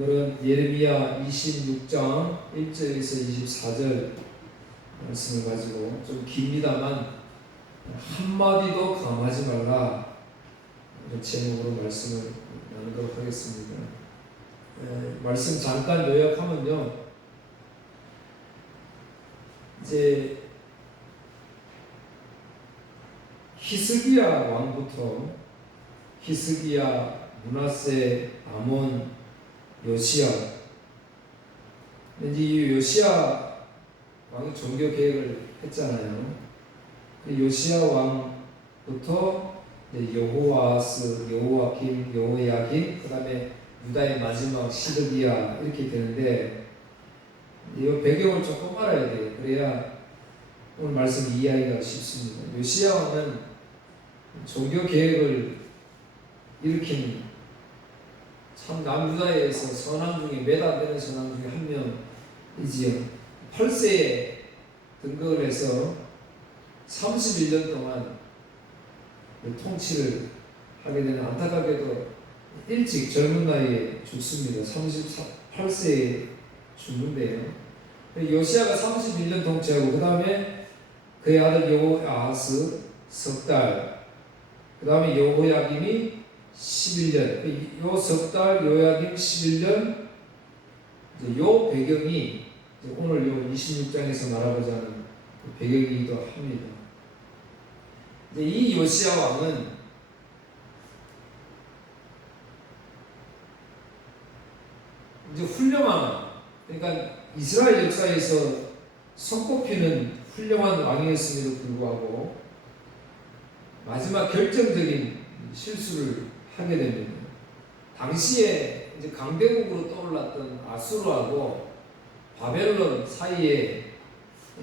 오늘은 예레미야 26장 1절에서 24절 말씀을 가지고 좀 깁니다만 한마디도 감하지 말라 이런 제목으로 말씀을 나누도록 하겠습니다. 말씀 잠깐 요약하면요, 이제 히스기야 왕부터 히스기야, 므낫세, 아몬, 요시야. 이제 이 요시야 왕이 종교 개혁을 했잖아요. 요시야 왕부터 여호아스, 여호아김, 여호야김, 그 다음에 유다의 마지막 시드기야 이렇게 되는데, 이 배경을 조금 알아야 돼요. 그래야 오늘 말씀 이해하기가 쉽습니다. 요시야 왕은 종교 개혁을 일으킨 참 남유다에서 선왕 중에 몇 안 되는 선왕 중에 한 명이지요. 8세에 등극을 해서 31년 동안 통치를 하게 되는, 안타깝게도 일찍 젊은 나이에 죽습니다. 38세에 죽는데요. 요시야가 31년 통치하고 그 다음에 그의 아들 여호아스 석 달, 그 다음에 여호야김이 11년, 요 석 달 요야김 11년, 요 배경이 오늘 요 26장에서 말하고자 하는 배경이기도 합니다. 이 요시야 왕은 이제 훌륭한, 그러니까 이스라엘 역사에서 손꼽히는 훌륭한 왕이었음에도 불구하고 마지막 결정적인 실수를 하게 됩니다. 당시에 이제 강대국으로 떠올랐던 아수르하고 바벨론 사이에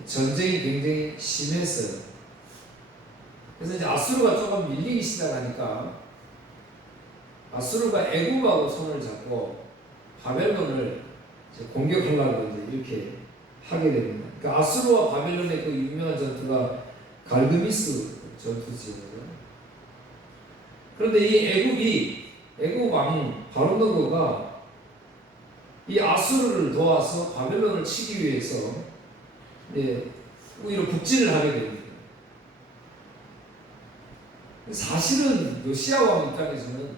전쟁이 굉장히 심했어요. 그래서 이제 아수르가 조금 밀리기 시작하니까 아수르가 애굽하고 손을 잡고 바벨론을 이제 공격하려고 이제 이렇게 하게 됩니다. 그러니까 아수르와 바벨론의 그 유명한 전투가 갈그미스 전투지요. 그런데 이 애굽 왕 바로너거가 이 아수르를 도와서 바벨론을 치기 위해서 오히려 북진을 하게 됩니다. 사실은 요시야 왕 입장에서는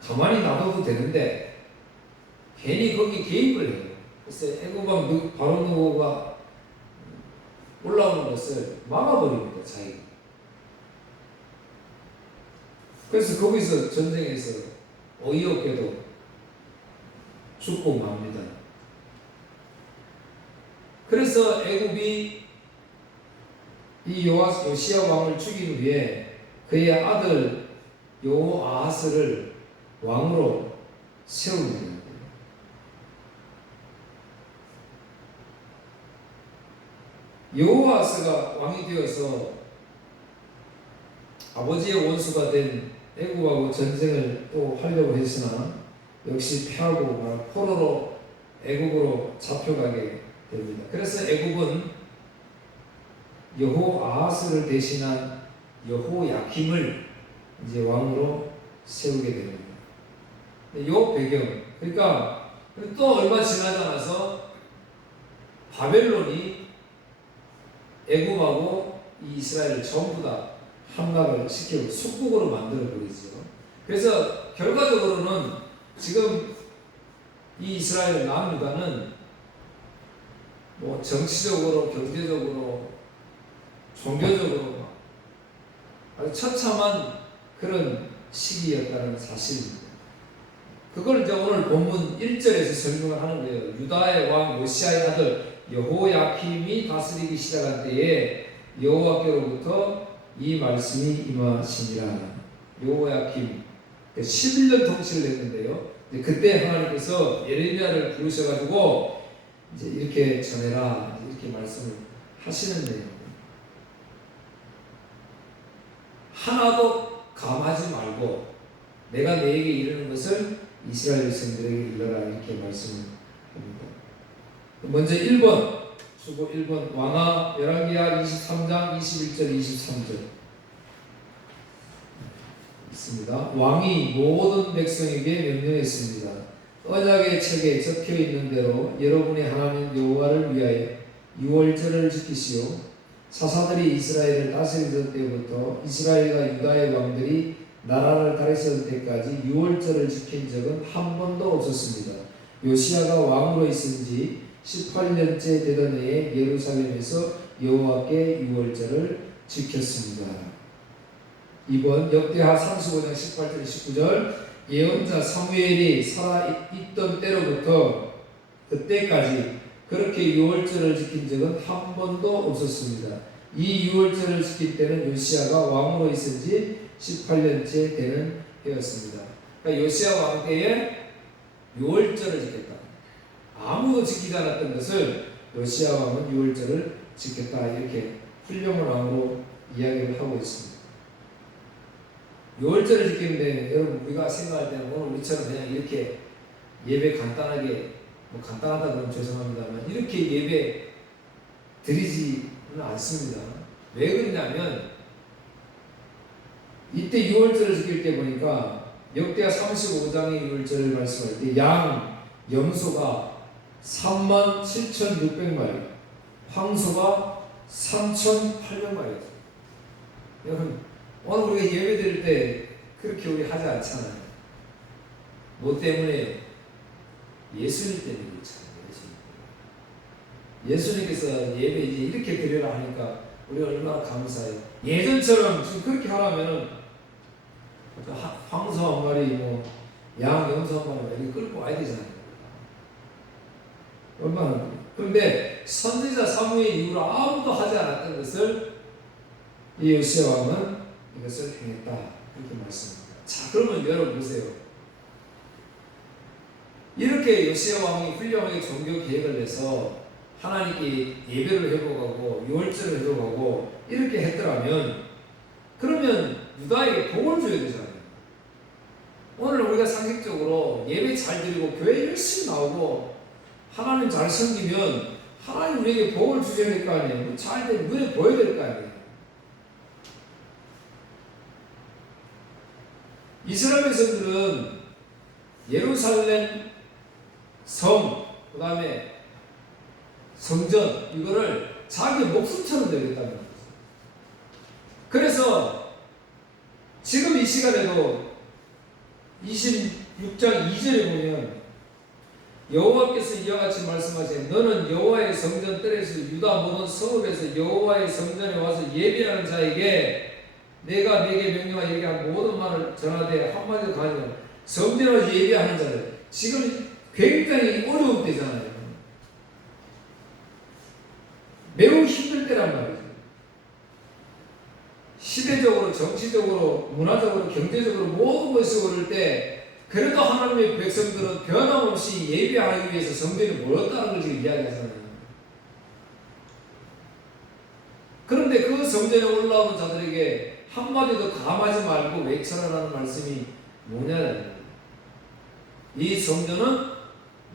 가만히 놔둬도 되는데 괜히 거기 개입을 해요. 그래서 애굽 왕 바로너거가 올라오는 것을 막아버립니다, 자기가. 그래서 거기서 전쟁에서 어이없게도 죽고 맙니다. 그래서 애굽이 이 요시야 왕을 죽이기 위해 그의 아들 여호아하스를 왕으로 세웁니다. 여호아하스가 왕이 되어서 아버지의 원수가 된 애굽하고 전쟁을 또 하려고 했으나 역시 패하고 포로로 애굽으로 잡혀가게 됩니다. 그래서 애굽은 여호아하스를 대신한 여호야김을 이제 왕으로 세우게 됩니다. 이 배경, 그러니까 또 얼마 지나지 않아서 바벨론이 애굽하고 이 이스라엘을 전부 다 함락을 시키고 속국으로 만들어 버리죠. 그래서 결과적으로는 지금 이 이스라엘 남유다는 뭐 정치적으로, 경제적으로, 종교적으로 아주 처참한 그런 시기였다는 사실입니다. 그걸 이제 오늘 본문 1절에서 설명을 하는 거예요. 유다의 왕 요시야의 아들 여호야김이 다스리기 시작한 때에 여호와께로부터 이 말씀이 임하시니라. 여호야김 11년 통치를 했는데요. 그때 하나님께서 예레미야를 부르셔가지고 이제 이렇게 전해라, 이렇게 말씀을 하시는 내용. 하나도 감하지 말고 내가 너에게 이르는 것을 이스라엘 백성들에게 일러라, 이렇게 말씀을 합니다. 먼저 1번 수고 1번 왕하 열왕기하 23장 21절 23절 있습니다. 왕이 모든 백성에게 명령했습니다. 언약의 책에 적혀 있는 대로 여러분의 하나님 여호와를 위하여 유월절을 지키시오. 사사들이 이스라엘을 다스리던 때부터 이스라엘과 유다의 왕들이 나라를 다스릴 때까지 유월절을 지킨 적은 한 번도 없었습니다. 요시야가 왕으로 있은 지 18년째 되던 해에 예루살렘에서 여호와께 유월절을 지켰습니다. 이번 역대하 35장 18절 19절 예언자 사무엘이 살아있던 때로부터 그때까지 그렇게 유월절을 지킨 적은 한 번도 없었습니다. 이 유월절을 지킬 때는 요시야가 왕으로 있은 지 18년째 되는 해였습니다. 그러니까 요시야 왕 때에 유월절을 지켰다. 아무도 지키지 않았던 것을 요시야 왕은 유월절을 지켰다. 이렇게 훌륭한 왕으로 이야기를 하고 있습니다. 유월절을 지키는데 여러분 우리가 생각할 때는 오늘 우리처럼 그냥 이렇게 예배 간단하게 간단하다 그러면 죄송합니다만 이렇게 예배 드리지는 않습니다. 왜 그러냐면 이때 유월절을 지킬 때 보니까 역대하 35장의 유월절을 말씀할 때 양, 염소가 37,600마리, 황소가 3,800마리였어요. 여러분 오늘 우리가 예배 드릴 때 그렇게 우리 하지 않잖아요. 뭐 때문에? 예수님 때문에 그렇잖아요. 예수님께서 예배 이제 이렇게 드리라 하니까 우리가 얼마나 감사해요. 예전처럼 지금 그렇게 하라면은 황소 한 마리, 양, 염소 한 마리 이렇게 끌고 와야 되잖아요. 얼마나. 그런데 선지자 사무엘 이후로 아무도 하지 않았던 것을 이 요시야 왕은 이것을 행했다. 그렇게 말씀합니다. 자, 그러면 여러분 보세요. 이렇게 요시야 왕이 훌륭하게 종교 계획을 내서 하나님께 예배를 회복하고 유월절을 회복하고 이렇게 했더라면 그러면 유다에게 복을 줘야 되잖아요. 오늘 우리가 상식적으로 예배 잘 드리고 교회 열심히 나오고 하나님 잘 섬기면 하나님 우리에게 복을 주셔야 될 거 아니에요. 잘 된 눈에 보여야 될 거 아니에요. 이스라엘 백성들은 예루살렘 성, 그 다음에 성전 이거를 자기 목숨처럼 되겠다는 거죠. 그래서 지금 이 시간에도 26장 2절에 보면 여호와께서 이와 같이 말씀하세요. 너는 여호와의 성전 뜰에서 유다 모든 성읍에서 여호와의 성전에 와서 예배하는 자에게 내가 네게 명령하여 얘기한 모든 말을 전하되 한마디도 가지 말라. 성전에 와서 예배하는 자들 지금 굉장히 어려운 때잖아요. 매우 힘들 때란 말이죠. 시대적으로, 정치적으로, 문화적으로, 경제적으로 모든 것이 오를 때 그래도 하나님의 백성들은 변함없이 예배하기 위해서 성전에 모였다는 걸 지금 이야기하잖아요. 그런데 그 성전에 올라오는 자들에게 한마디도 감하지 말고 외쳐라라는 말씀이 뭐냐? 이 성전은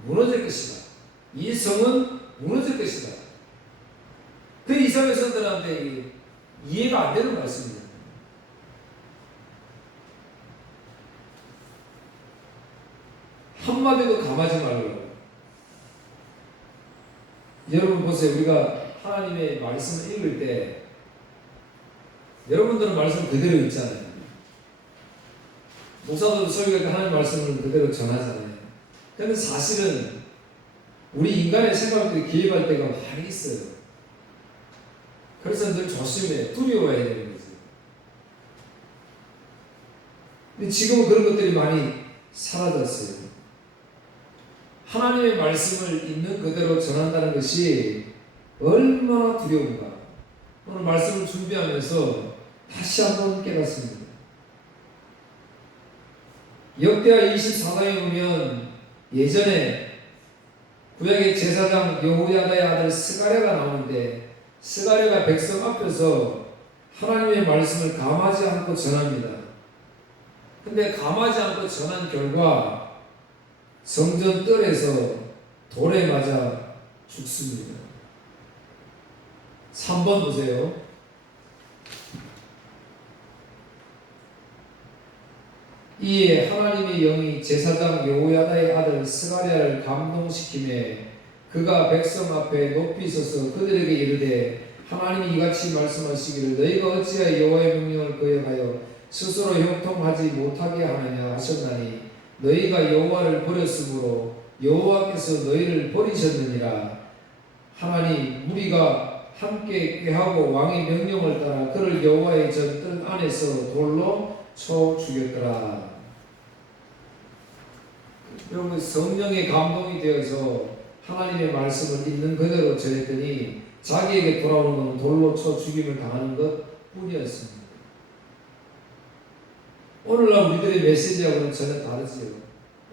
무너질 것이다. 이 성은 무너질 것이다. 그 이스라엘 백성들한테 이해가 안 되는 말씀입니다. 한마디도 감하지 말고. 여러분 보세요. 우리가 하나님의 말씀을 읽을 때 여러분들은 말씀 그대로 읽잖아요. 목사들도 설교할 때 하나님 말씀을 그대로 전하잖아요. 그런데 사실은 우리 인간의 생각들이 개입할 때가 많이 있어요. 그래서 늘 조심해, 두려워해야 되는 거죠. 근데 지금은 그런 것들이 많이 사라졌어요. 하나님의 말씀을 있는 그대로 전한다는 것이 얼마나 두려운가. 오늘 말씀을 준비하면서 다시 한번 깨닫습니다. 역대하 24장에 보면 예전에 구약의 제사장 여호야다의 아들 스가랴가 나오는데 스가랴가 백성 앞에서 하나님의 말씀을 감하지 않고 전합니다. 근데 감하지 않고 전한 결과 성전 뜰에서 돌에 맞아 죽습니다. 3번 보세요. 이에 하나님의 영이 제사장 여호야다의 아들 스가랴를 감동시키매 그가 백성 앞에 높이 서서 그들에게 이르되 하나님이 이같이 말씀하시기를 너희가 어찌하여 여호와의 명령을 거역하여 스스로 형통하지 못하게 하느냐 하셨나니 너희가 여호와를 버렸으므로 여호와께서 너희를 버리셨느니라. 하나님 무리가 함께 꾀하고 왕의 명령을 따라 그를 여호와의 전뜰 안에서 돌로 쳐 죽였더라. 여러분 성령의 감동이 되어서 하나님의 말씀을 있는 그대로 전했더니 자기에게 돌아오는 것은 돌로 쳐 죽임을 당하는 것 뿐이었습니다. 오늘날 우리들의 메시지하고는 전혀 다르지요.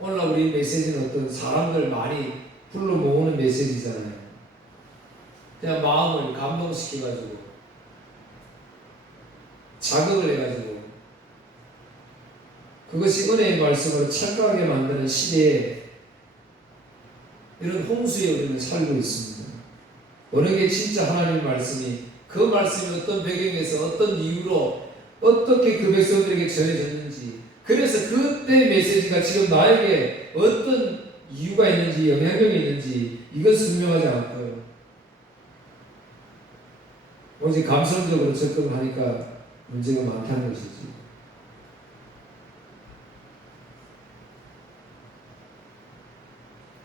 오늘날 우리 메시지는 어떤 사람들 많이 불러 모으는 메시지잖아요. 그냥 마음을 감동시켜가지고 자극을 해가지고 그것이 은혜의 말씀을 착각하게 만드는 시대에 이런 홍수에 우리는 살고 있습니다. 어느 게 진짜 하나님의 말씀이 그 말씀이 어떤 배경에서 어떤 이유로 어떻게 그 백성들에게 전해졌는지 그래서 그때 메시지가 지금 나에게 어떤 이유가 있는지 영향력이 있는지 이것은 분명하지 않고요. 오직 감성적으로 접근을 하니까 문제가 많다는 것이지.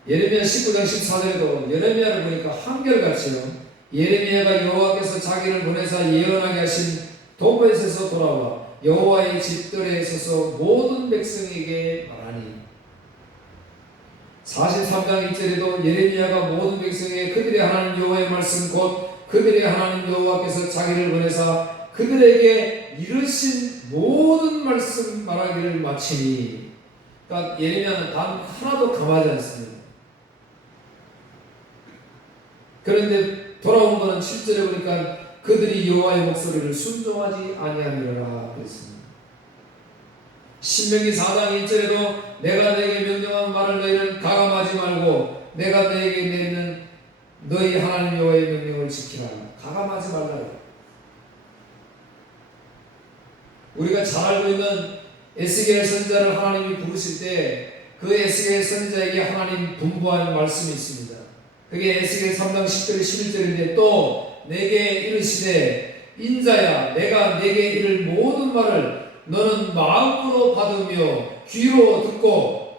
예레미야 19장 14절에도 예레미야를 보니까 한결같이요. 예레미야가 여호와께서 자기를 보내사 예언하게 하신 도벳에서 돌아와 여호와의 집들에 서서 모든 백성에게 말하니 43장 1절에도 예레미야가 모든 백성에게 그들의 하나님 여호와의 말씀 곧 그들의 하나님 여호와께서 자기를 보내사 그들에게 이르신 모든 말씀 말하기를 마치니 그러니까 예레미야는 단 하나도 감하지 않습니다. 그런데 돌아온 것은 7절에 보니까 그들이 여호와의 목소리를 순종하지 아니하니라 그랬습니다. 신명기 4장 1절에도 내가 너에게 명령한 말을 너희는 가감하지 말고 내가 너에게 내리는 너희 하나님 여호와의 명령을 지키라. 가감하지 말라. 우리가 잘 알고 있는 에스겔 선지자를 하나님이 부르실 때 그 에스겔 선지자에게 하나님 분부한 말씀이 있습니다. 그게 에스겔 3장 10절 11절인데 또 내게 이르시되 인자야 내가 내게 이를 모든 말을 너는 마음으로 받으며 귀로 듣고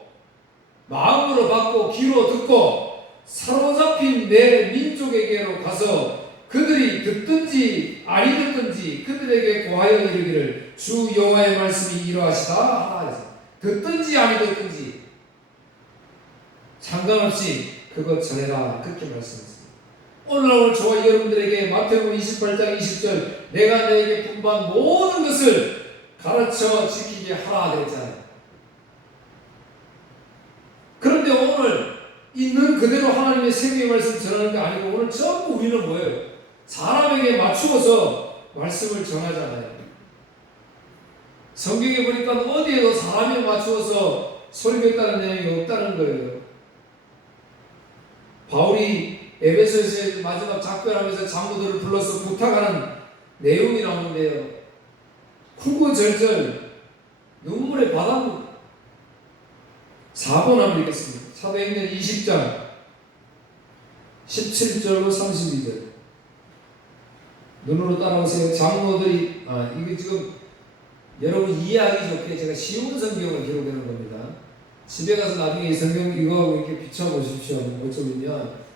마음으로 받고 귀로 듣고 사로잡힌 내 민족에게로 가서 그들이 듣든지 아니 듣든지 그들에게 고하여 이르기를 주 여호와의 말씀이 이러하시다. 듣든지 아니 듣든지 상관없이 그것 전해라. 그렇게 말씀했습니다. 오늘 저와 여러분들에게 마태복음 28장 20절 내가 너에게 분부한 모든 것을 가르쳐 지키게 하라 그랬잖아요. 그런데 오늘 있는 그대로 하나님의 생명의 말씀 전하는 게 아니고 오늘 전부 우리는 뭐예요? 사람에게 맞추어서 말씀을 전하잖아요. 성경에 보니까 어디에도 사람에 맞추어서 설교했다는 내용이 없다는 거예요. 바울이 에베소에서 마지막 작별하면서 장로들을 불러서 부탁하는 내용이 나오는데요. 쿠구절절 눈물의 바닷물 4번 한번 읽겠습니다. 사도행전 20장 17절로 32절 눈으로 따라오세요. 장로들이 이게 지금 여러분 이해하기 좋게 제가 쉬운 성경을 기록하는 겁니다. 집에 가서 나중에 이 성경 이거하고 이렇게 비춰보십시오. 어쩌면요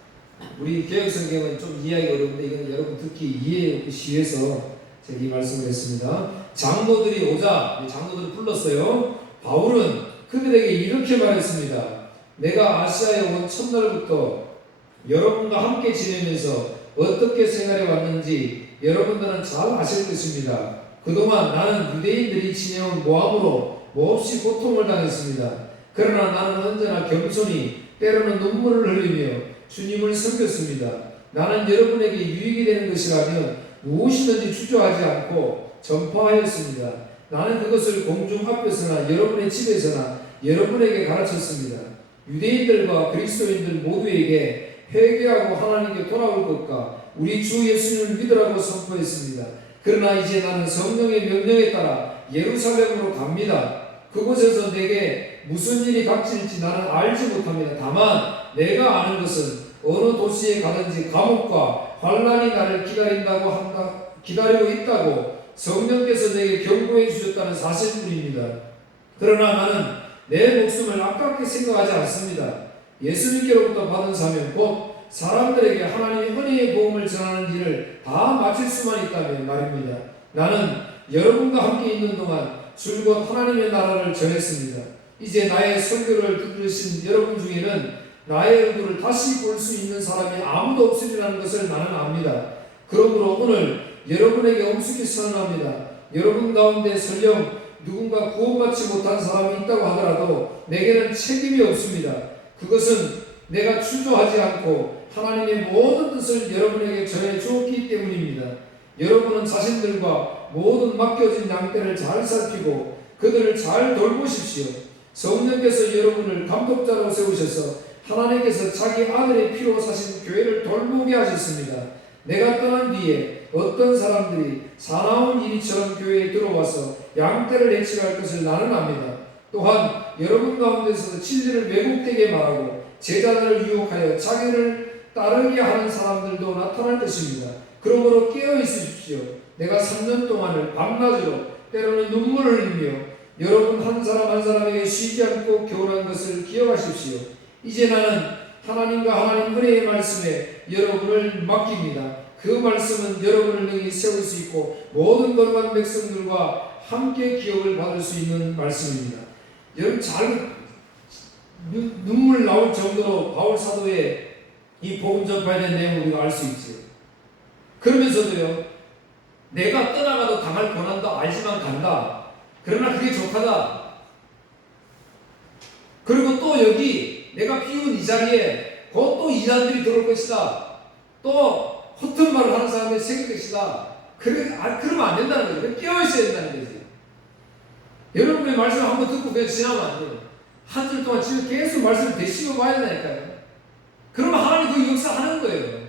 우리 개혁 성경은 좀 이해하기 어려운데 이건 여러분 듣기 이해하기 쉬워서 제가 이 말씀을 했습니다. 장로들이 오자 장로들을 불렀어요. 바울은 그들에게 이렇게 말했습니다. 내가 아시아에 온 첫날부터 여러분과 함께 지내면서 어떻게 생활해 왔는지 여러분들은 잘 아실 것입니다. 그동안 나는 유대인들이 지내온 모함으로 몹시 고통을 당했습니다. 그러나 나는 언제나 겸손히 때로는 눈물을 흘리며 주님을 섬겼습니다. 나는 여러분에게 유익이 되는 것이라면 무엇이든지 주저하지 않고 전파하였습니다. 나는 그것을 공중 앞에서나 여러분의 집에서나 여러분에게 가르쳤습니다. 유대인들과 그리스도인들 모두에게 회개하고 하나님께 돌아올 것과 우리 주 예수님을 믿으라고 선포했습니다. 그러나 이제 나는 성령의 명령에 따라 예루살렘으로 갑니다. 그곳에서 내게 무슨 일이 닥칠지 나는 알지 못합니다. 다만 내가 아는 것은 어느 도시에 가든지 감옥과 환난이 나를 기다리고 있다고 성령께서 내게 경고해 주셨다는 사실뿐입니다. 그러나 나는 내 목숨을 아깝게 생각하지 않습니다. 예수님께로부터 받은 사명 곧 사람들에게 하나님의 은혜의 복음을 전하는 일을 다 마칠 수만 있다면 말입니다. 나는 여러분과 함께 있는 동안 줄곧 하나님의 나라를 전했습니다. 이제 나의 설교를 들으신 여러분 중에는 나의 얼굴을 다시 볼 수 있는 사람이 아무도 없으리라는 것을 나는 압니다. 그러므로 오늘 여러분에게 엄숙히 선언합니다. 여러분 가운데 설령 누군가 구원받지 못한 사람이 있다고 하더라도 내게는 책임이 없습니다. 그것은 내가 추조하지 않고 하나님의 모든 뜻을 여러분에게 전해 주었기 때문입니다. 여러분은 자신들과 모든 맡겨진 양떼를 잘 살피고 그들을 잘 돌보십시오. 성령께서 여러분을 감독자로 세우셔서 하나님께서 자기 아들의 피로 사신 교회를 돌보게 하셨습니다. 내가 떠난 뒤에 어떤 사람들이 사나운 이리처럼 교회에 들어와서 양떼를 해치할 것을 나는 압니다. 또한 여러분 가운데서 진리를 왜곡되게 말하고 제자들을 유혹하여 자기를 따르게 하는 사람들도 나타날 것입니다. 그러므로 깨어 있으십시오. 내가 3년 동안을 밤낮으로 때로는 눈물을 흘리며 여러분 한 사람 한 사람에게 쉬지 않고 교훈한 것을 기억하십시오. 이제 나는 하나님과 하나님 은혜의 말씀에 여러분을 맡깁니다. 그 말씀은 여러분을 능히 세울 수 있고 모든 거룩한 백성들과 함께 기업을 받을 수 있는 말씀입니다. 여러분 잘 눈물 나올 정도로 바울 사도의 이 복음 전파에 대한 내용을 우리가 알 수 있죠. 그러면서도요, 내가 떠나가도 당할 고난도 알지만 간다. 그러나 그게 족하다. 그리고 또 여기 내가 비운 이 자리에 곧 또 이단들이 들어올 것이다. 또 허튼 말을 하는 사람들이 생길 것이다. 그러면 안 된다는 거죠. 깨어 있어야 된다는 거지. 여러분의 말씀을 한번 듣고 그냥 지나면 안 돼요. 한 줄 동안 지금 계속 말씀을 되씹어 봐야 된다니까요. 그러면 하나님 그 역사하는 거예요.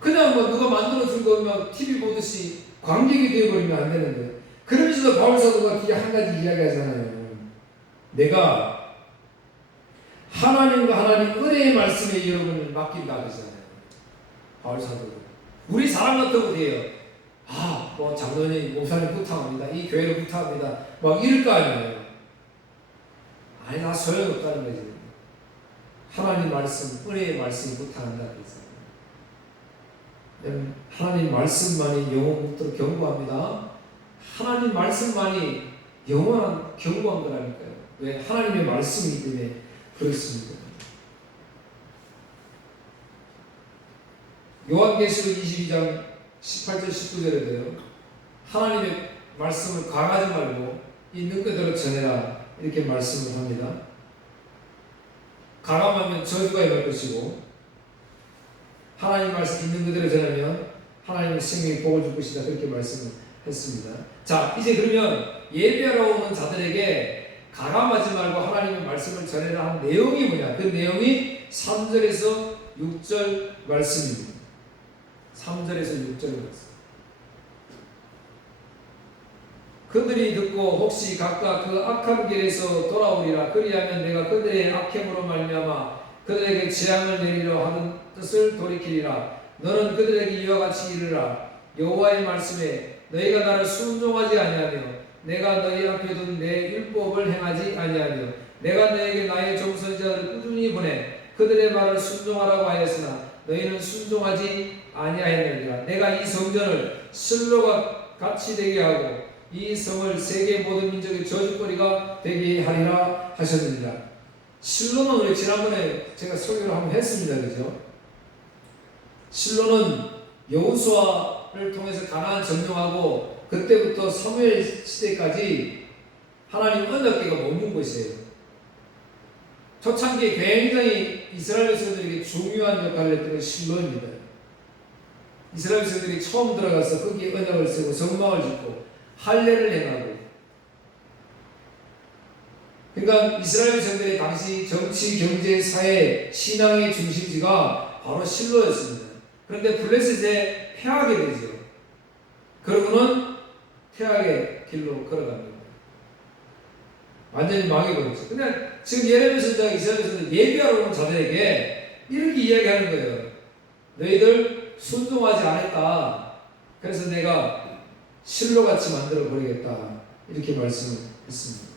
그냥 뭐 누가 만들어준 거면 TV 보듯이 관객이 되어버리면 안 되는 거예요. 그러면서도 바울 사도가 뒤에 한 가지 이야기하잖아요. 내가 하나님과 하나님 은혜의 말씀에 여러분을 맡긴다 그러잖아요. 바울 사도가. 우리 사람 같으면 돼요. 뭐 장로님, 목사님 부탁합니다. 이 교회를 부탁합니다. 막 이럴 거 아니에요. 아니, 나 소용없다는 거지. 하나님 말씀, 은혜의 말씀 부탁한다 그랬어요. 하나님 말씀만이 영원 묻도록 경고합니다. 하나님 말씀만이 영원한 경고한 거라니까요. 왜? 하나님의 말씀이기 때문에 그렇습니다. 요한계시록 22장 18절 19절에도요. 하나님의 말씀을 강하지 말고 있는 그대로 전해라 이렇게 말씀을 합니다. 강함하면 저주가 임할 것이고 하나님 말씀 있는 그대로 전하면 하나님의 생명이 복을 줄 것이다 그렇게 말씀을 했습니다. 자, 이제 그러면 예배하러 오는 자들에게 가감하지 말고 하나님의 말씀을 전해라 한 내용이 뭐냐? 그 내용이 3절에서 6절 말씀입니다. 3절에서 6절 말씀. 그들이 듣고 혹시 각각 그 악한 길에서 돌아오리라. 그리하면 내가 그들의 악행으로 말미암아 그들에게 재앙을 내리려 하는 뜻을 돌이키리라. 너는 그들에게 이와 같이 이르라. 여호와의 말씀에 너희가 나를 순종하지 아니하며 내가 너희 앞에 둔 내 율법을 행하지 아니하며 내가 너에게 나의 종선자들을 꾸준히 보내 그들의 말을 순종하라고 하였으나 너희는 순종하지 아니하였느니라. 내가 이 성전을 실로가 같이 되게 하고 이 성을 세계 모든 민족의 저주거리가 되게 하리라 하셨느니라. 실로는 우리 지난번에 제가 소개를 한번 했습니다. 그죠? 실로는 여호수아를 통해서 가나안 점령하고 그때부터 사무엘 시대까지 하나님 언약궤가 머문 곳이에요. 초창기에 굉장히 이스라엘 백성들에게 중요한 역할을 했던 게 실로입니다. 이스라엘 백성들이 처음 들어가서 거기에 언약을 세우고 성막을 짓고 할례를 행하고, 그러니까 이스라엘 백성들의 당시 정치, 경제, 사회, 신앙의 중심지가 바로 실로였습니다. 그런데 블레셋에 패하게 되죠. 그러고는 태악의 길로 걸어갑니다. 완전히 망해버렸죠. 근데 지금 예레미야 선지자가 이스라엘에서 예비하러 온 자들에게 이렇게 이야기하는 거예요. 너희들 순종하지 않았다. 그래서 내가 실로같이 만들어 버리겠다. 이렇게 말씀했습니다.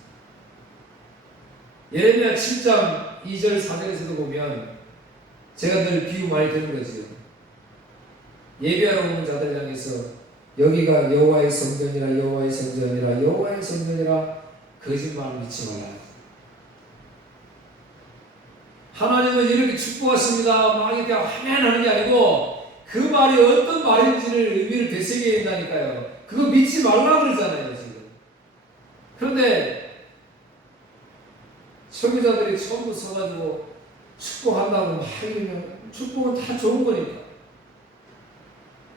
예레미야 7장 2절 4절에서도 보면 제가 늘 비유 많이 드는 거지요. 예배하러 오는 자들 향해서 여기가 여호와의 성전이라 여호와의 성전이라 여호와의 성전이라 거짓말을 믿지 말라. 하나님은 이렇게 축복하십니다. 막 이렇게 하는 게 아니고 그 말이 어떤 말인지를 의미를 되새겨야 된다니까요. 그거 믿지 말라 그러잖아요 지금. 그런데 선교자들이 처음부터 서가지고 축복한다고 막 이러면 축복은 다 좋은 거니까.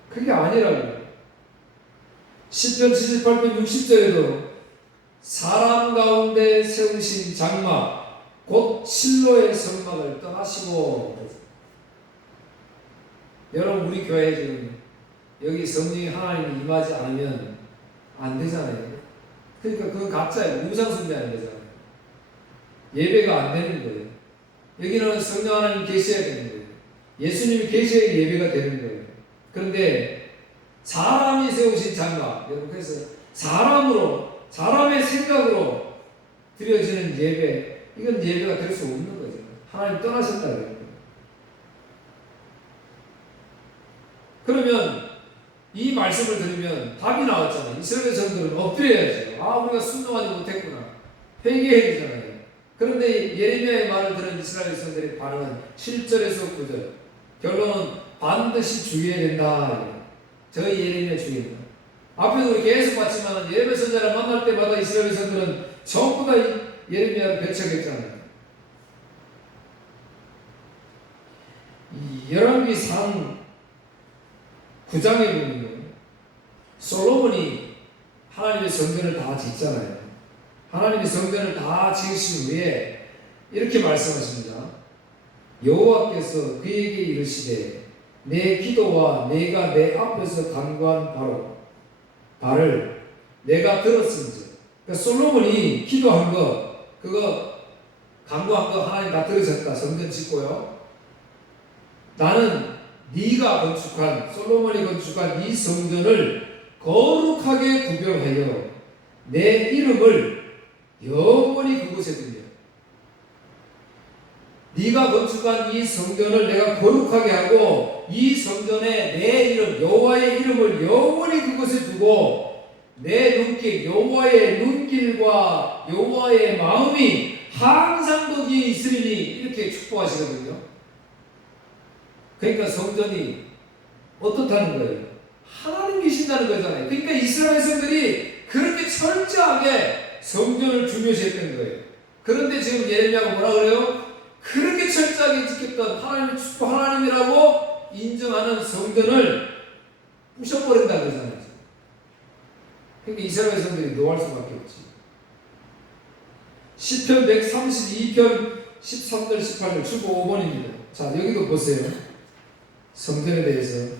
그게 아니라고요. 시편 78편 60절에도 사람 가운데 세우신 장막 곧 실로의 성막을 떠나시고. 여러분 우리 교회 지금 여기 성령이 하나님이 임하지 않으면 안 되잖아요. 그러니까 그건 가짜예요. 우상 숭배하는 거잖아요. 예배가 안 되는 거예요. 여기는 성령 하나님 계셔야 되는 거예요. 예수님이 계셔야 예배가 되는 거예요. 그런데 사람이 세우신 장막, 여러분 그래서 사람의 생각으로 드려지는 예배, 이건 예배가 될 수 없는 거죠. 하나님 떠나셨다 그래요. 그러면 이 말씀을 들으면 답이 나왔잖아요. 이스라엘 성도는 엎드려야죠. 아, 우리가 순종하지 못했구나. 회개해야 되잖아요. 그런데 예레미야의 말을 들은 이스라엘 성도들의 반응은 7절에서 9절. 결론은 반드시 죽여야 된다. 저희 예레미야 죽인다. 앞에도 우리 계속 봤지만 예레미야 선지자를 만날 때마다 이스라엘 성도들은 전부 다 예레미야를 배척했잖아요. 열왕기상 9장에 보면 솔로몬이 하나님의 성전을 다 짓잖아요. 하나님의 성전을 다 지으신 후에 이렇게 말씀하십니다. 여호와께서 그에게 이르시되 내 기도와 내가 내 앞에서 간구한 바를 내가 들었은즉. 그러니까 솔로몬이 기도한 거, 그거 간구한 거 하나님 다 들으셨다. 성전 짓고요. 나는 네가 건축한, 솔로몬이 건축한 이 성전을 거룩하게 구별하여 내 이름을 영원히 그곳에 두며, 네가 건축한 이 성전을 내가 거룩하게 하고 이 성전에 내 이름, 여호와의 이름을 영원히 그곳에 두고 내 눈길, 여호와의 눈길과 여호와의 마음이 항상 거기에 있으리니, 이렇게 축복하시거든요. 그러니까 성전이 어떻다는 거예요? 하나님 계신다는 거잖아요. 그러니까 이스라엘 백성들이 그렇게 철저하게 성전을 중요시했던 거예요. 그런데 지금 예레미야가 뭐라 그래요? 그렇게 철저하게 지켰던 하나님의 축복 하나님이라고 인정하는 성전을 부셔버린다는 거잖아요. 그러니까 이스라엘 백성들이 노할 수밖에 없지. 시편 132편 13절 18절 출구 5번입니다. 자, 여기도 보세요. 성전에 대해서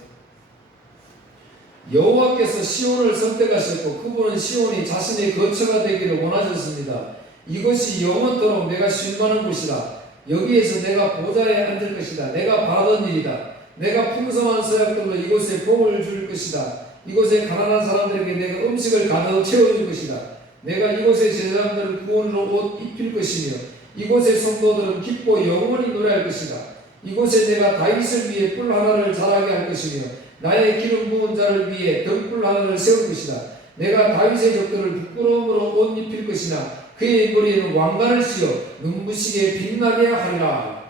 여호와께서 시온을 선택하셨고 그분은 시온이 자신의 거처가 되기를 원하셨습니다. 이것이 영원토록 내가 쉴만한 곳이다. 여기에서 내가 보좌에 앉을 것이다. 내가 바라던 일이다. 내가 풍성한 서약들로 이곳에 복을 줄 것이다. 이곳에 가난한 사람들에게 내가 음식을 가득 채워줄 것이다. 내가 이곳의 제사장들을 구원으로 옷 입힐 것이며 이곳의 성도들은 기뻐 영원히 노래할 것이다. 이곳에 내가 다윗을 위해 뿔 하나를 자라게 할 것이며 나의 기름 부은 자를 위해 등불 하나를 세울 것이다. 내가 다윗의 적들을 부끄러움으로 옷 입힐 것이나 그의 머리에는 왕관을 씌워 눈부시게 빛나게 하리라.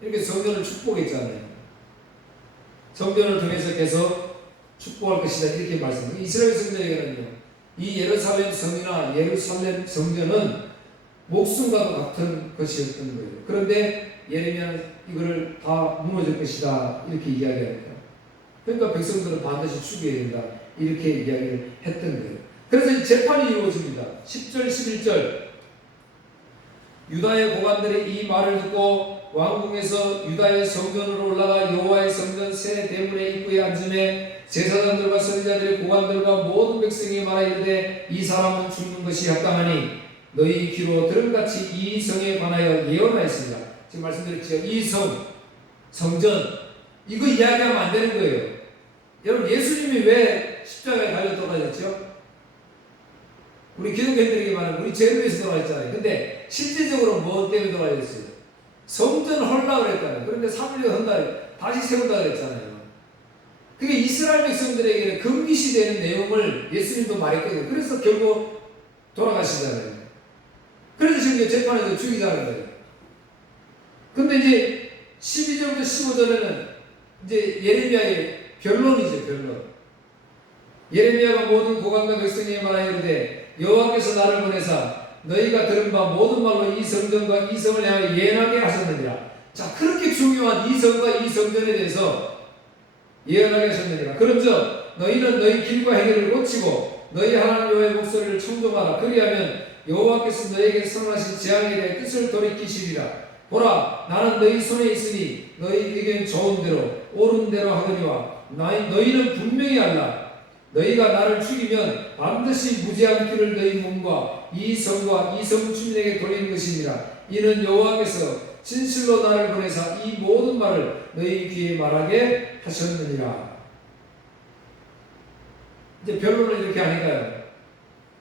이렇게 성전을 축복했잖아요. 성전을 통해서 계속 축복할 것이다. 이렇게 말씀합니다. 이스라엘 성전에게는요, 이 예루살렘 성이나 예루살렘 성전은 목숨과도 같은 것이었던 거예요. 그런데 예레미야는 이거를 다 무너질 것이다. 이렇게 이야기합니다. 그러니까 백성들은 반드시 죽여야 된다. 이렇게 이야기를 했던 거예요. 그래서 재판이 이루어집니다. 10절, 11절. 유다의 고관들이 이 말을 듣고 왕궁에서 유다의 성전으로 올라가 여호와의 성전 새 대문의 입구에 앉음에 제사장들과 선지자들의 고관들과 모든 백성이 말하 이르되 이 사람은 죽는 것이 합당하니 너희 귀로 들음같이 이 성에 관하여 예언하였습니다. 지금 말씀드렸죠. 이 성, 성전 이거 이야기하면 안 되는 거예요. 여러분 예수님이 왜 십자가에 달려 돌아가셨죠? 우리 기독교인들에게 말하면 우리 죄를 위해서 돌아가셨잖아요. 근데 실질적으로 뭐 때문에 돌아가셨어요? 성전 헐라 그랬잖아요. 그런데 3일 헌다 다시 세운다 그랬잖아요. 그게 이스라엘 백성들에게는 금기시 되는 내용을 예수님도 말했거든요. 그래서 결국 돌아가시잖아요. 그래서 지금 재판에서 죽이자는 거예요. 근데 이제 12절부터 15절에는 이제 예레미야의 변론이죠, 변론. 예레미야가 모든 고관과 백성에게 말하이르되 여호와께서 나를 보내사 너희가 들은 바 모든 말로 이 성전과 이 성을 향하여 예언하게 하셨느니라. 자, 그렇게 중요한 이 성과 이 성전에 대해서 예언하게 하셨느니라. 그런즉 너희는 너희 길과 행위를 고치고 너희 하나님 여호와의 목소리를 청종하라. 그리하면 여호와께서 너희에게 선언하신 재앙에 대해 뜻을 돌이키시리라. 보라, 나는 너희 손에 있으니 너희에겐 좋은 대로 옳은 대로 하거니와 너희는 분명히 알라. 너희가 나를 죽이면 반드시 무죄한 피를 너희 몸과 이 성과 이 성 주민에게 돌리는 것이니라. 이는 여호와께서 진실로 나를 보내사 이 모든 말을 너희 귀에 말하게 하셨느니라. 이제 변론을 이렇게 하니까요.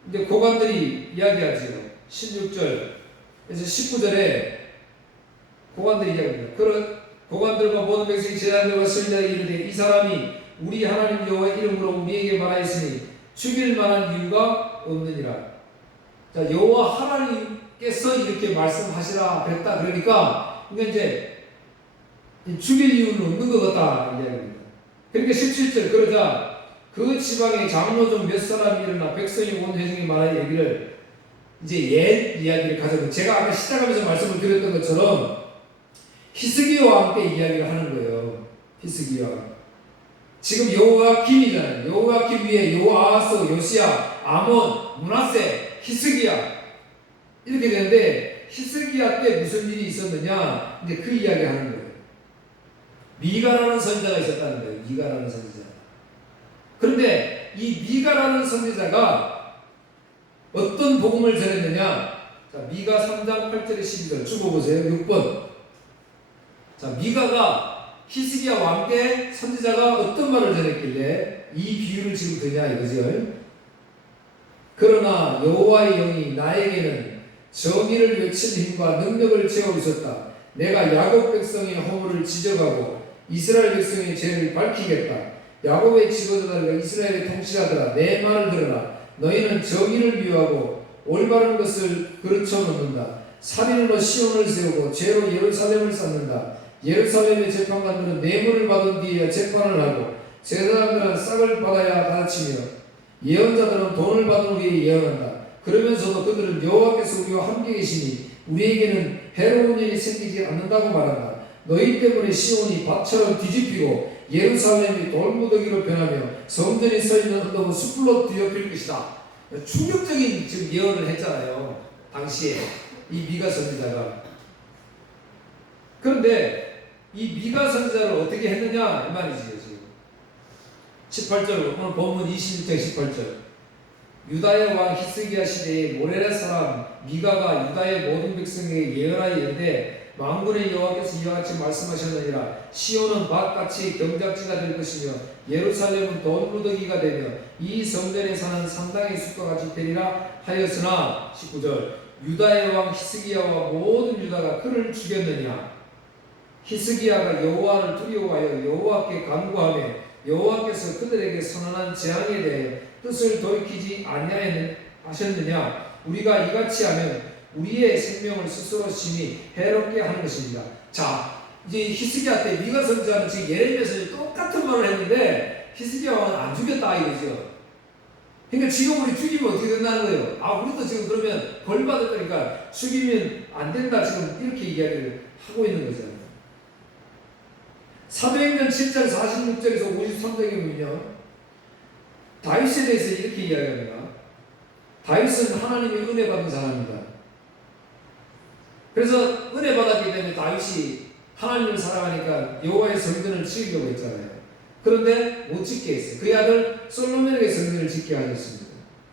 이제 고관들이 이야기하지요. 16절 그래서 19절에 고관들이 이야기합니다. 그런 고관들과 모든 백성이 제자들과 선지자에게 이르되 이 사람이 우리 하나님 여호와의 이름으로 우리에게 말하였으니 죽일 만한 이유가 없느니라. 자, 여호와 하나님께서 이렇게 말씀하시라 그랬다. 그러니까 이제 죽일 이유는 없는 것 같다 이야기입니다. 그러니까 17절 그러자 그 지방에 장로 중 몇 사람이 일어나 백성이 온 회중이 말하여 얘기를 이제 옛 이야기를 가져고 제가 아까 시작하면서 말씀을 드렸던 것처럼 히스기야와 함께 이야기를 하는 거예요. 히스기야. 지금 여호야김이잖아요. 여호야김 위에 여호아하스, 요시야, 아몬, 므낫세, 히스기야 이렇게 되는데 히스기야 때 무슨 일이 있었느냐 이제 그 이야기 하는 거예요. 미가라는 선지자가 있었다는 거예요. 미가라는 선지자. 그런데 이 미가라는 선지자가 어떤 복음을 전했느냐? 자, 미가 3장 8절에 12절 쭉 보세요. 6번. 자, 미가가 히스기야와 함께 선지자가 어떤 말을 전했길래 이 비유를 지금 드냐 이거죠. 그러나 여호와의 영이 나에게는 정의를 외칠 힘과 능력을 채워 있었다. 내가 야곱 백성의 허물을 지적하고 이스라엘 백성의 죄를 밝히겠다. 야곱의 지도자들과 이스라엘의 통치자들아 내 말을 들으라. 너희는 정의를 미워하고 올바른 것을 그르쳐 놓는다. 살인으로 시온을 세우고 죄로 예루살렘을 쌓는다. 예루살렘의 재판관들은 뇌물을 받은 뒤에야 재판을 하고 제사장들은 싹을 받아야 가르치며 예언자들은 돈을 받은 후에 예언한다. 그러면서도 그들은 여호와께서 우리와 함께 계시니 우리에게는 해로운 일이 생기지 않는다고 말한다. 너희 때문에 시온이 밭처럼 뒤집히고 예루살렘이 돌무더기로 변하며 성전이 서있는 언덕은 숯불로 뒤덮일 것이다. 충격적인 지금 예언을 했잖아요. 당시에 이 미가 선지자가. 그런데 이 미가 선지자를 어떻게 했느냐 이 말이지요. 지금 18절 오늘 본문 26장 18절 유다의 왕 히스기야 시대에 모레라 사람 미가가 유다의 모든 백성에게 예언하여 이르되 만군의 여호와께서 이와 같이 말씀하셨느니라. 시온은 밭같이 경작지가 될 것이며 예루살렘은 돌무더기가 되며 이 성전에 사는 상당의 숲과 같이 되리라 하였으나 19절 유다의 왕 히스기야와 모든 유다가 그를 죽였느냐. 히스기야가 여호와를 두려워하여 여호와께 간구하며 여호와께서 그들에게 선언한 재앙에 대해 뜻을 돌이키지 아니하셨느냐. 우리가 이같이 하면 우리의 생명을 스스로 심히 해롭게 하는 것입니다. 자, 이제 히스기야 때 미가 선지자는 지금 예레미야서 똑같은 말을 했는데 히스기야 왕은 안 죽였다 이거죠. 그러니까 지금 우리 죽이면 어떻게 된다는 거예요? 아, 우리도 지금 그러면 벌 받을 거니까 죽이면 안 된다 지금 이렇게 이야기를 하고 있는 거잖아요. 사도행전 7장 46절에서 53절에 보면요, 다윗에 대해서 이렇게 이야기합니다. 다윗은 하나님의 은혜 받은 사람입니다. 그래서 은혜 받았기 때문에 다윗이 하나님을 사랑하니까 여호와의 성전을 지으려고 했잖아요. 그런데 못 짓게 했어요. 그의 아들 솔로몬에게 성전을 짓게 하셨습니다.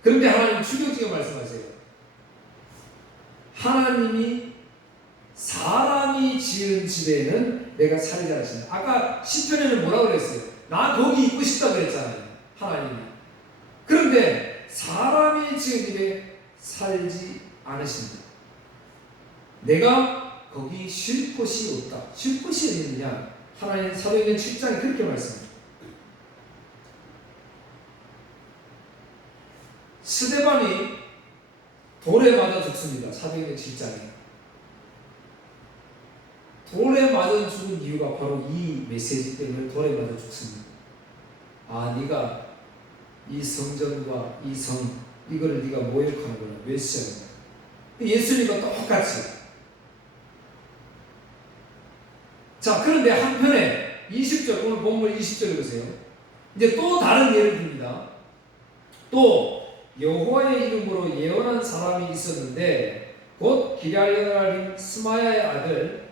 그런데 하나님 충격적인 말씀하세요. 하나님이 사람이 지은 집에는 내가 살지 않으신다. 아까 시편에는 뭐라고 그랬어요? 나 거기 있고 싶다 그랬잖아요. 하나님이. 그런데 사람이 지은 집에 살지 않으신다. 내가 거기 쉴 곳이 없다. 쉴 곳이 어디 있느냐? 하나님 사도행전 7장에 그렇게 말씀합니다. 스데반이 돌에 맞아 죽습니다. 사도행전 7장에. 돌에 맞아 죽은 이유가 바로 이 메시지 때문에 돌에 맞아 죽습니다. 아, 네가 이 성전과 이 성, 이거를 네가 모욕하는구나. 멸시하는구나. 예수님과 똑같이. 자, 그런데 한편에 20절, 오늘 본문 20절 보세요. 이제 또 다른 예를 듭니다. 또 여호와의 이름으로 예언한 사람이 있었는데 곧 기랴리엘의 스마야의 아들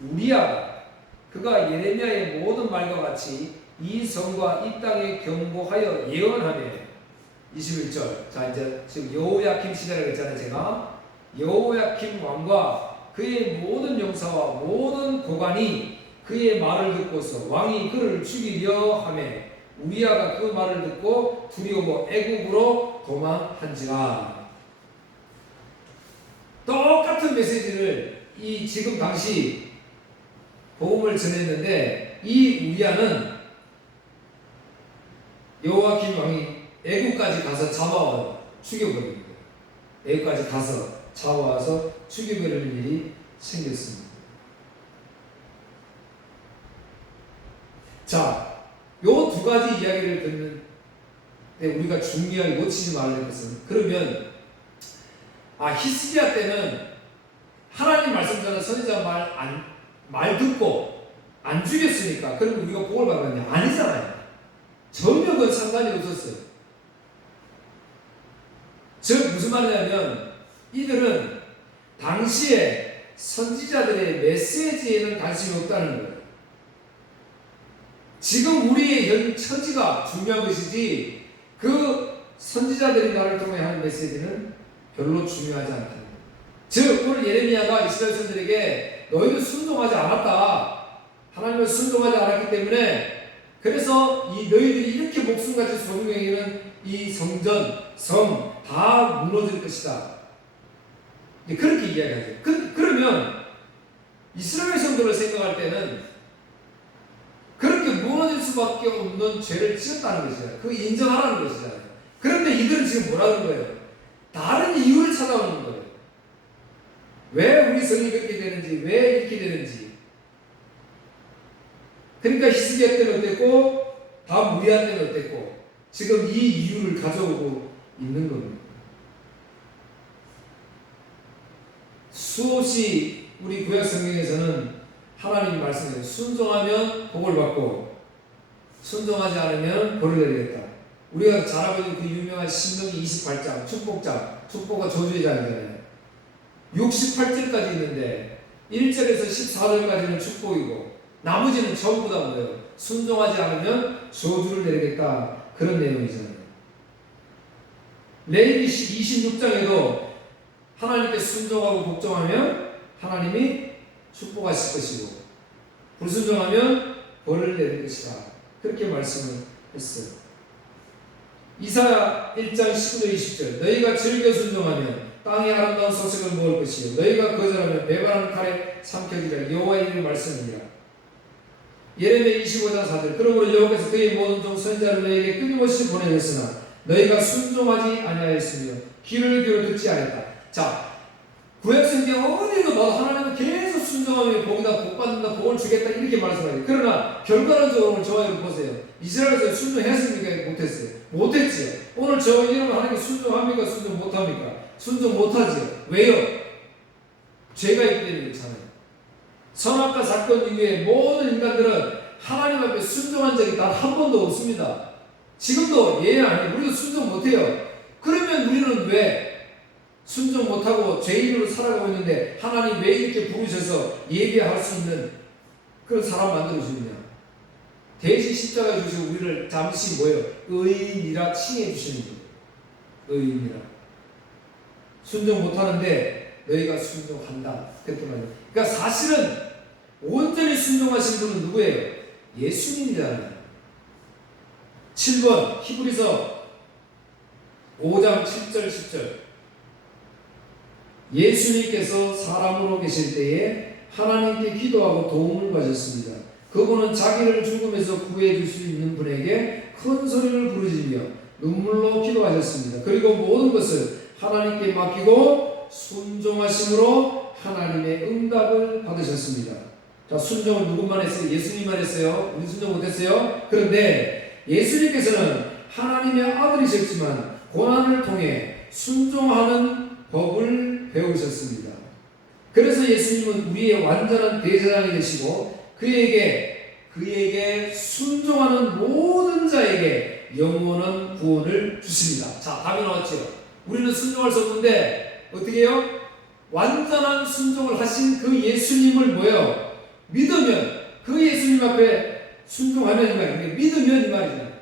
우리야가 그가 예레미야의 모든 말과 같이 이 성과 이 땅에 경고하여 예언하며 21절. 자, 이제 지금 여호야킴 시대라고 했잖아요. 제가 여호야킴 왕과 그의 모든 용사와 모든 고관이 그의 말을 듣고서 왕이 그를 죽이려 하며 우리야가 그 말을 듣고 두려워 애국으로 도망한지라. 똑같은 메시지를 이 지금 당시 복음을 전했는데 이 우리야는 여호야킴 왕이 애국까지 가서 잡아와 죽여버립니다. 애국까지 가서 잡아와서 죽여버리는 일이 생겼습니다. 자, 요 두 가지 이야기를 듣는데 우리가 중요하게 놓치지 말아야 될 것은, 그러면 히스기야 때는 하나님 말씀대로 선지자 말 듣고 안 죽였으니까 그러면 우리가 복을 받았냐? 아니잖아요. 전혀 그건 상관이 없었어요. 즉 무슨 말이냐면 이들은 당시에 선지자들의 메시지에는 관심이 없다는 거예요. 지금 우리의 현 처지가 중요한 것이지 그 선지자들이 나를 통해 하는 메시지는 별로 중요하지 않다는 거예요. 즉 오늘 예레미야가 이스라엘 선들에게 너희는 순종하지 않았다. 하나님을 순종하지 않았기 때문에 그래서 이 너희들이 이렇게 목숨같이 소중히 이 성전, 성 다 무너질 것이다. 그렇게 이야기하죠. 그러면 이스라엘 성도를 생각할 때는 그렇게 무너질 수밖에 없는 죄를 지었다는 것이잖아요. 그거 인정하라는 것이잖아요. 그런데 이들은 지금 뭐라는 거예요? 다른 이유를 찾아오는 거예요. 왜 우리 성이 그렇게 되는지, 왜 이렇게 되는지. 그러니까 히스기야 때는 어땠고, 다음 우리야 때는 어땠고, 지금 이 이유를 가져오고 있는 겁니다. 수없이 우리 구약 성경에서는 하나님 말씀에 순종하면 복을 받고 순종하지 않으면 벌을 내리겠다. 우리가 잘 알고 있는 그 유명한 신명기 28장 축복장, 축복과 저주의 장이잖아요. 68절까지 있는데 1절에서 14절까지는 축복이고 나머지는 전부 다 뭐예요? 순종하지 않으면 저주를 내리겠다. 그런 내용이잖아요. 레위기 26장에도 하나님께 순종하고 복종하면 하나님이 축복하실 것이고 불순종하면 벌을 내릴 것이다. 그렇게 말씀을 했어요. 이사야 1장 19절 20절 너희가 즐겨 순종하면 땅의 아름다운 소식을 먹을 것이요 너희가 거절하면 배반하는 칼에 삼켜지리라. 여호와의 이름을 말씀이니라. 예레미야 25장 4절 그러므로 여호와께서 그의 모든 종 선지자를 너희에게 끊임없이 보내셨으나 너희가 순종하지 아니하였으며 귀를 기울여 듣지 않았다. 자, 구약성경 어디도 봐도 하나님은 계속 순종하면 복이다, 복 받는다, 복을 주겠다 이렇게 말씀하세요. 그러나 결과론적으로 저와 여러분 보세요. 이스라엘에서 순종했습니까? 못했어요? 못했지요. 오늘 저 이름을 하나님께 순종합니까? 순종 못합니까? 순종 못하지요. 왜요? 죄가 있기 때문에 그렇잖아요. 선악과 사건 이후에 모든 인간들은 하나님 앞에 순종한 적이 단 한 번도 없습니다. 지금도 아니에요. 우리도 순종 못해요. 그러면 우리는 왜 순종 못하고 죄인으로 살아가고 있는데 하나님 왜 이렇게 부르셔서 예배할 수 있는 그런 사람 만들어주느냐. 대신 십자가에 주시고 우리를 잠시 의인이라 칭해 주시는 거예요. 의인이라. 순종 못하는데 너희가 순종한다. 그랬단 말이에요. 그러니까 사실은 온전히 순종하신 분은 누구예요? 예수님이잖아요. 7번 히브리서 5장 7절 10절 예수님께서 사람으로 계실 때에 하나님께 기도하고 도움을 받으셨습니다. 그분은 자기를 죽음에서 구해줄 수 있는 분에게 큰 소리를 부르시며 눈물로 기도하셨습니다. 그리고 모든 것을 하나님께 맡기고 순종하심으로 하나님의 응답을 받으셨습니다. 자, 순종을 누구만 했어요? 예수님만 했어요? 우리 순종 못했어요? 그런데 예수님께서는 하나님의 아들이셨지만 고난을 통해 순종하는 법을 배우셨습니다. 그래서 예수님은 우리의 완전한 대제사장이 되시고 그에게 순종하는 모든 자에게 영원한 구원을 주십니다. 자, 답이 나왔죠. 우리는 순종할 수 없는데 어떻게 해요? 완전한 순종을 하신 그 예수님을 믿으면 그 예수님 앞에 순종하면 이 말이에요. 믿으면 이 말이잖아요.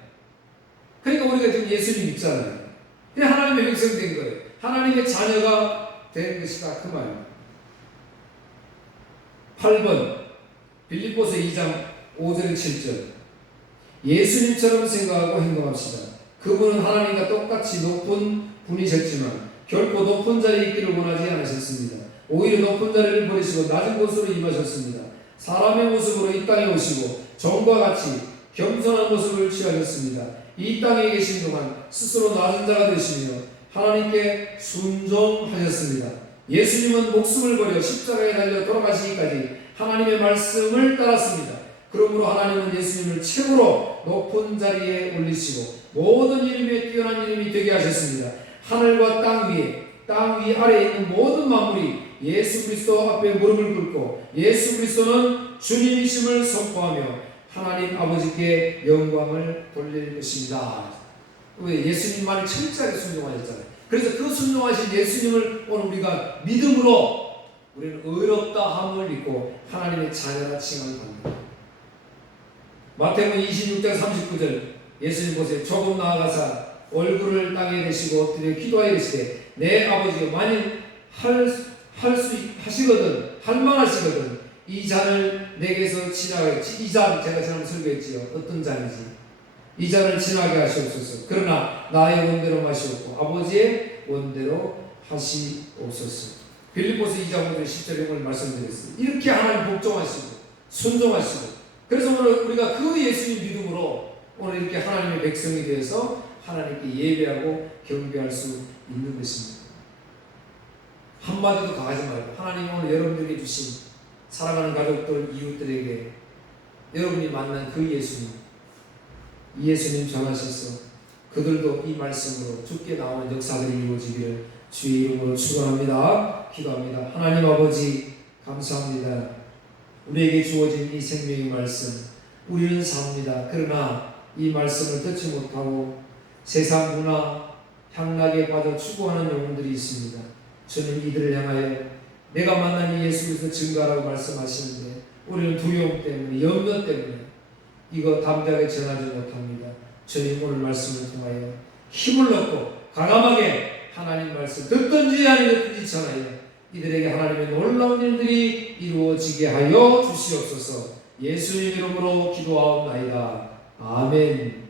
그러니까 우리가 지금 예수님 믿잖아요. 하나님의 백성된 거예요. 하나님의 자녀가 된 것이다. 그 말이에요. 8번 빌립보서 2장 5절 7절 예수님처럼 생각하고 행동합시다. 그분은 하나님과 똑같이 높은 분이셨지만 결코 높은 자리에 있기를 원하지 않으셨습니다. 오히려 높은 자리를 버리시고 낮은 곳으로 임하셨습니다. 사람의 모습으로 이 땅에 오시고 종과 같이 겸손한 모습을 취하셨습니다. 이 땅에 계신 동안 스스로 낮은 자가 되시며 하나님께 순종하셨습니다. 예수님은 목숨을 버려 십자가에 달려 돌아가시기까지 하나님의 말씀을 따랐습니다. 그러므로 하나님은 예수님을 최고로 높은 자리에 올리시고 모든 이름에 뛰어난 이름이 되게 하셨습니다. 하늘과 땅 위 아래에 있는 모든 만물이 예수 그리스도 앞에 무릎을 꿇고 예수 그리스도는 주님이심을 선포하며 하나님 아버지께 영광을 돌릴 것입니다. 왜? 예수님만이 철저하게 순종하셨잖아요. 그래서 그 순종하신 예수님을 오늘 우리가 믿음으로 우리는 의롭다 함을 믿고 하나님의 자녀라 칭함을 받는다. 마태복음 26장 39절 예수님 보세요. 조금 나아가사 얼굴을 땅에 대시고 엎드려 기도하여 이르시되 내 아버지여 만일 할만하시거든 이 잔을 내게서 지나가게 이 잔 제가 지난번 설교했지요. 어떤 잔이지? 이 잔을 지나게 하시옵소서. 그러나 나의 원대로 마시옵고 아버지의 원대로 하시옵소서. 빌립보서 2장 5절 10절 오늘 말씀드렸습니다. 이렇게 하나님 복종하시고 순종하시고 그래서 오늘 우리가 그 예수님 믿음으로 오늘 이렇게 하나님의 백성이 되어서 하나님께 예배하고 경배할 수 있는 것입니다. 한마디도 가하지 말고 하나님 오늘 여러분들에게 주신 사랑하는 가족들 이웃들에게 여러분이 만난 그 예수님 이 예수님 전하셔서 그들도 이 말씀으로 주께 나오는 역사들이 이루어지기를 주의 이름으로 축원합니다. 기도합니다. 하나님 아버지 감사합니다. 우리에게 주어진 이 생명의 말씀 우리는 삽니다. 그러나 이 말씀을 듣지 못하고 세상 문화 향락에 빠져 추구하는 영혼들이 있습니다. 주님 이들을 향하여 내가 만난 이 예수 그리스도 증거하라고 말씀하시는데 우리는 두려움 때문에 염려 때문에 이거 담대하게 전하지 못합니다. 주님 오늘 말씀을 통하여 힘을 얻고 과감하게 하나님 말씀 듣든지 아니든지 전하여 이들에게 하나님의 놀라운 일들이 이루어지게 하여 주시옵소서. 예수님 이름으로 기도하옵나이다. 아멘.